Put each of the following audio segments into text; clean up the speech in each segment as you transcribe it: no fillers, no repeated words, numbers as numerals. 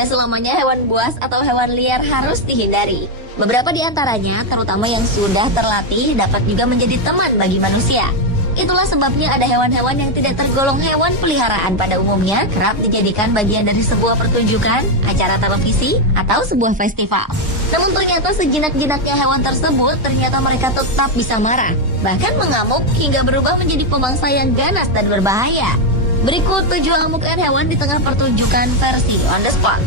Tidak selamanya hewan buas atau hewan liar harus dihindari. Beberapa di antaranya, terutama yang sudah terlatih, dapat juga menjadi teman bagi manusia. Itulah sebabnya ada hewan-hewan yang tidak tergolong hewan peliharaan pada umumnya kerap dijadikan bagian dari sebuah pertunjukan, acara televisi, atau sebuah festival. Namun ternyata sejinak-jinaknya hewan tersebut ternyata mereka tetap bisa marah, bahkan mengamuk hingga berubah menjadi pemangsa yang ganas dan berbahaya. Berikut 7 amukan hewan di tengah pertunjukan versi on the spot.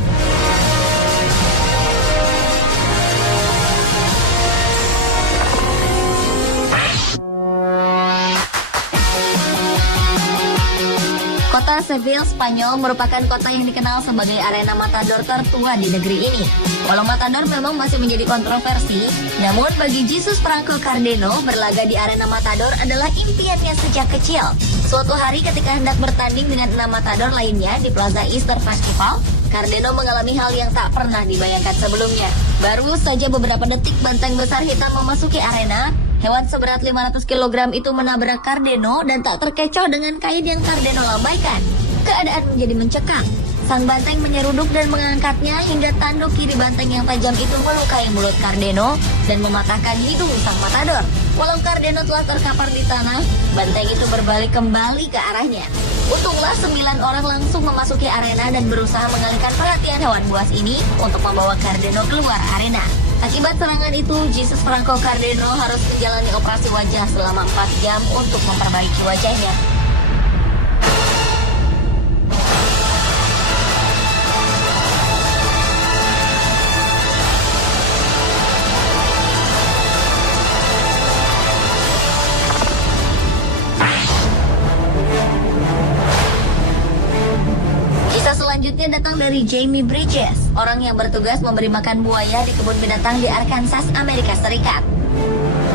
Kota Seville, Spanyol merupakan kota yang dikenal sebagai arena matador tertua di negeri ini. Walau matador memang masih menjadi kontroversi, namun bagi Jesus Franco Cardeno, berlaga di arena matador adalah impiannya sejak kecil. Suatu hari ketika hendak bertanding dengan 6 matador lainnya di Plaza Easter Festival, Cardeno mengalami hal yang tak pernah dibayangkan sebelumnya. Baru saja beberapa detik banteng besar hitam memasuki arena, hewan seberat 500 kg itu menabrak Cardeno dan tak terkecoh dengan kain yang Cardeno lambaikan. Keadaan menjadi mencekam. Sang banteng menyeruduk dan mengangkatnya hingga tanduk kiri banteng yang tajam itu melukai mulut Cardeno dan mematahkan hidung sang matador. Walau Cardeno telah terkapar di tanah, banteng itu berbalik kembali ke arahnya. Untunglah 9 orang langsung memasuki arena dan berusaha mengalihkan perhatian hewan buas ini untuk membawa Cardeno keluar arena. Akibat serangan itu, Jesus Franco Cardeno harus menjalani operasi wajah selama 4 jam untuk memperbaiki wajahnya. Selanjutnya datang dari Jamie Bridges, orang yang bertugas memberi makan buaya di kebun binatang di Arkansas, Amerika Serikat.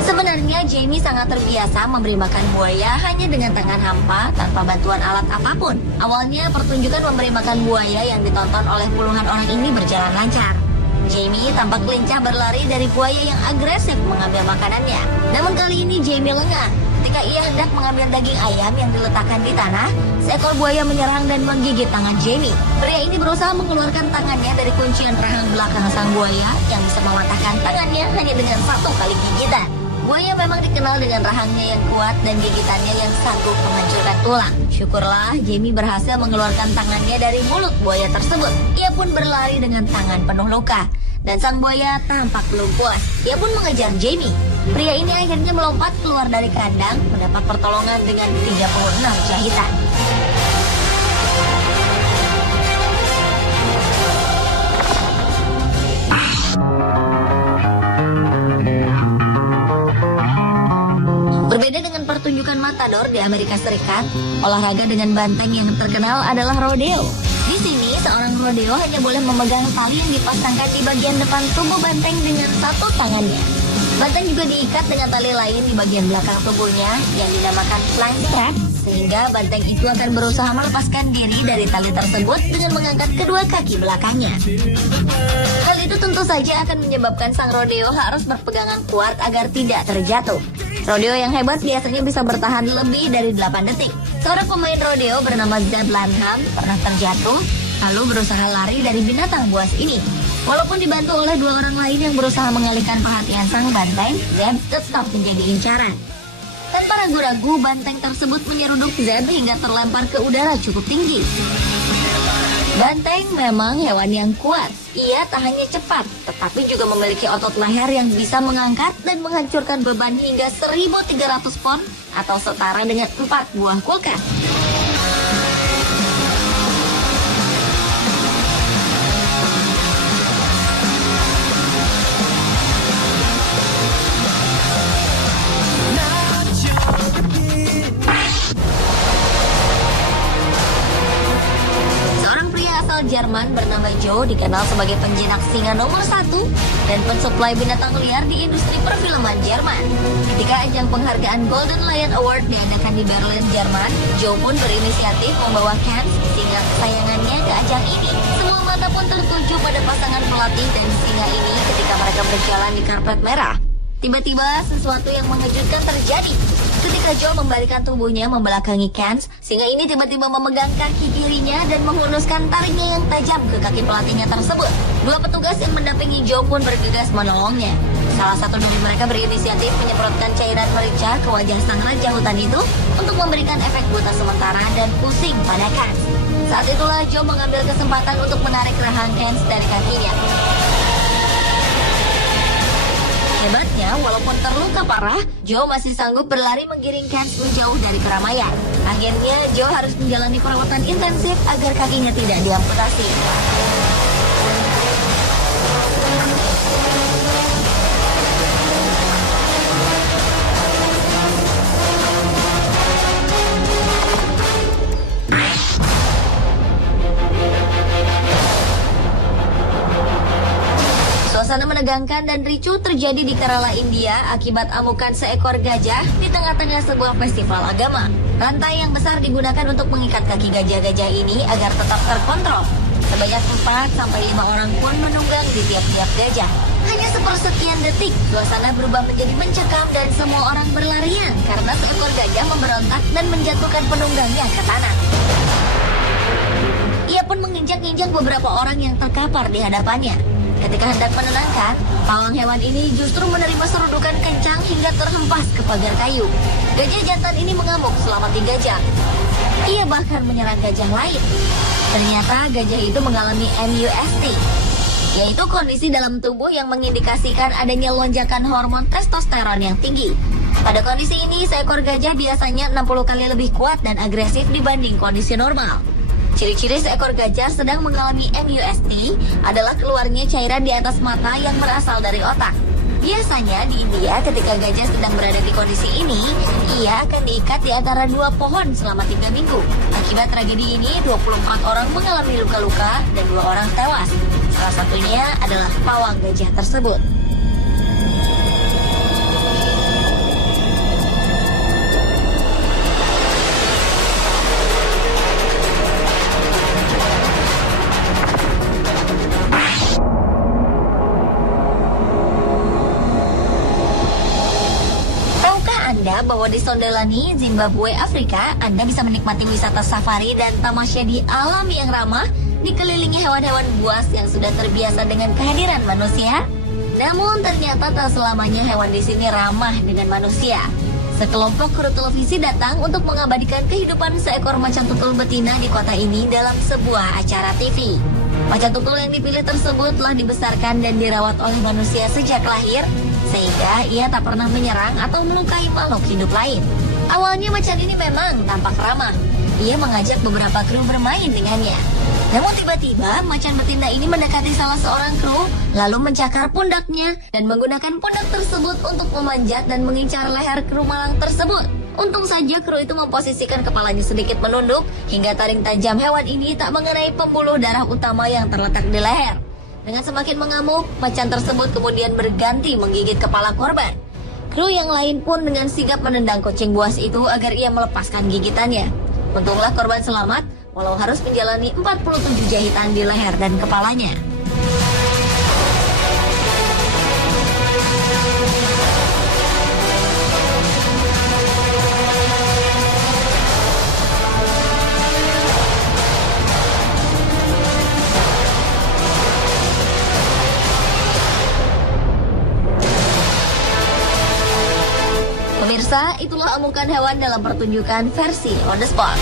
Sebenarnya Jamie sangat terbiasa memberi makan buaya hanya dengan tangan hampa tanpa bantuan alat apapun. Awalnya pertunjukan memberi makan buaya yang ditonton oleh puluhan orang ini berjalan lancar. Jamie tampak lincah berlari dari buaya yang agresif mengambil makanannya. Namun kali ini Jamie lengah. Ketika ia hendak mengambil daging ayam yang diletakkan di tanah, seekor buaya menyerang dan menggigit tangan Jamie. Pria ini berusaha mengeluarkan tangannya dari kuncian rahang belakang sang buaya yang bisa mematahkan tangannya hanya dengan 1 kali gigitan. Buaya memang dikenal dengan rahangnya yang kuat dan gigitannya yang sanggup menghancurkan tulang. Syukurlah Jamie berhasil mengeluarkan tangannya dari mulut buaya tersebut. Ia pun berlari dengan tangan penuh luka. Dan sang buaya tampak belum puas. Ia pun mengejar Jamie. Pria ini akhirnya melompat keluar dari kandang, mendapat pertolongan dengan 36 jahitan. Berbeda dengan pertunjukan matador di Amerika Serikat, olahraga dengan banteng yang terkenal adalah rodeo. Di sini, seorang rodeo hanya boleh memegang tali yang dipasangkan di bagian depan tubuh banteng dengan 1 tangannya. Banteng juga diikat dengan tali lain di bagian belakang tubuhnya yang dinamakan flying strap, sehingga banteng itu akan berusaha melepaskan diri dari tali tersebut dengan mengangkat kedua kaki belakangnya. Hal itu tentu saja akan menyebabkan sang rodeo harus berpegangan kuat agar tidak terjatuh. Rodeo yang hebat biasanya bisa bertahan lebih dari 8 detik. Seorang pemain rodeo bernama Zed Lanham pernah terjatuh, lalu berusaha lari dari binatang buas ini. Walaupun dibantu oleh 2 orang lain yang berusaha mengalihkan perhatian sang banteng, Zed tetap menjadi incaran. Tanpa ragu-ragu, banteng tersebut menyeruduk Zed hingga terlempar ke udara cukup tinggi. Banteng memang hewan yang kuat. Ia tak hanya cepat, tetapi juga memiliki otot leher yang bisa mengangkat dan menghancurkan beban hingga 1.300 pon atau setara dengan 4 buah kulkas. Jerman bernama Joe dikenal sebagai penjinak singa nomor 1 dan pensuplai binatang liar di industri perfilman Jerman. Ketika ajang penghargaan Golden Lion Award diadakan di Berlin, Jerman, Joe pun berinisiatif membawa Hans, singa kesayangannya, ke ajang ini. Semua mata pun tertuju pada pasangan pelatih dan singa ini ketika mereka berjalan di karpet merah. Tiba-tiba sesuatu yang mengejutkan terjadi. Ketika Joe membalikan tubuhnya membelakangi Kans, singa ini tiba-tiba memegang kaki kirinya dan menghunuskan taringnya yang tajam ke kaki pelatihnya tersebut. Dua petugas yang mendampingi Joe pun bergegas menolongnya. Salah satu dari mereka berinisiatif menyemprotkan cairan merica ke wajah sang raja hutan itu untuk memberikan efek buta sementara dan pusing pada Kans. Saat itulah Joe mengambil kesempatan untuk menarik rahang Kans dari kakinya. Hebatnya, walaupun terluka parah, Joe masih sanggup berlari menggiring Kans menjauh dari keramaian. Akhirnya, Joe harus menjalani perawatan intensif agar kakinya tidak diamputasi. Suasana menegangkan dan ricuh terjadi di Kerala, India akibat amukan seekor gajah di tengah-tengah sebuah festival agama. Rantai yang besar digunakan untuk mengikat kaki gajah-gajah ini agar tetap terkontrol. Sebanyak 4-5 orang pun menunggang di tiap-tiap gajah. Hanya sepersekian detik, suasana berubah menjadi mencekam dan semua orang berlarian karena seekor gajah memberontak dan menjatuhkan penunggangnya ke tanah. Ia pun menginjak-injak beberapa orang yang terkapar di hadapannya. Ketika hendak menenangkan, pawang hewan ini justru menerima serudukan kencang hingga terhempas ke pagar kayu. Gajah jantan ini mengamuk selama 3 jam. Ia bahkan menyerang gajah lain. Ternyata gajah itu mengalami MUST, yaitu kondisi dalam tubuh yang mengindikasikan adanya lonjakan hormon testosteron yang tinggi. Pada kondisi ini, seekor gajah biasanya 60 kali lebih kuat dan agresif dibanding kondisi normal. Ciri-ciri seekor gajah sedang mengalami MUST adalah keluarnya cairan di atas mata yang berasal dari otak. Biasanya di India ketika gajah sedang berada di kondisi ini, ia akan diikat di antara 2 pohon selama 3 minggu. Akibat tragedi ini, 24 orang mengalami luka-luka dan 2 orang tewas. Salah satunya adalah pawang gajah tersebut. Bahwa di Sondolani, Zimbabwe, Afrika, Anda bisa menikmati wisata safari dan tamasya di alam yang ramah, dikelilingi hewan-hewan buas yang sudah terbiasa dengan kehadiran manusia. Namun ternyata tak selamanya hewan di sini ramah dengan manusia. Sekelompok kru televisi datang untuk mengabadikan kehidupan seekor macan tutul betina di kota ini dalam sebuah acara TV. Macan tutul yang dipilih tersebut telah dibesarkan dan dirawat oleh manusia sejak lahir, sehingga ia tak pernah menyerang atau melukai makhluk hidup lain. Awalnya macan ini memang tampak ramah. Ia mengajak beberapa kru bermain dengannya. Namun tiba-tiba macan betina ini mendekati salah seorang kru, lalu mencakar pundaknya dan menggunakan pundak tersebut untuk memanjat dan mengincar leher kru malang tersebut. Untung saja kru itu memposisikan kepalanya sedikit menunduk hingga taring tajam hewan ini tak mengenai pembuluh darah utama yang terletak di leher. Dengan semakin mengamuk, macan tersebut kemudian berganti menggigit kepala korban. Kru yang lain pun dengan sigap menendang kucing buas itu agar ia melepaskan gigitannya. Untunglah korban selamat, walau harus menjalani 47 jahitan di leher dan kepalanya. Pemirsa, itulah amukan hewan dalam pertunjukan versi On The Spot.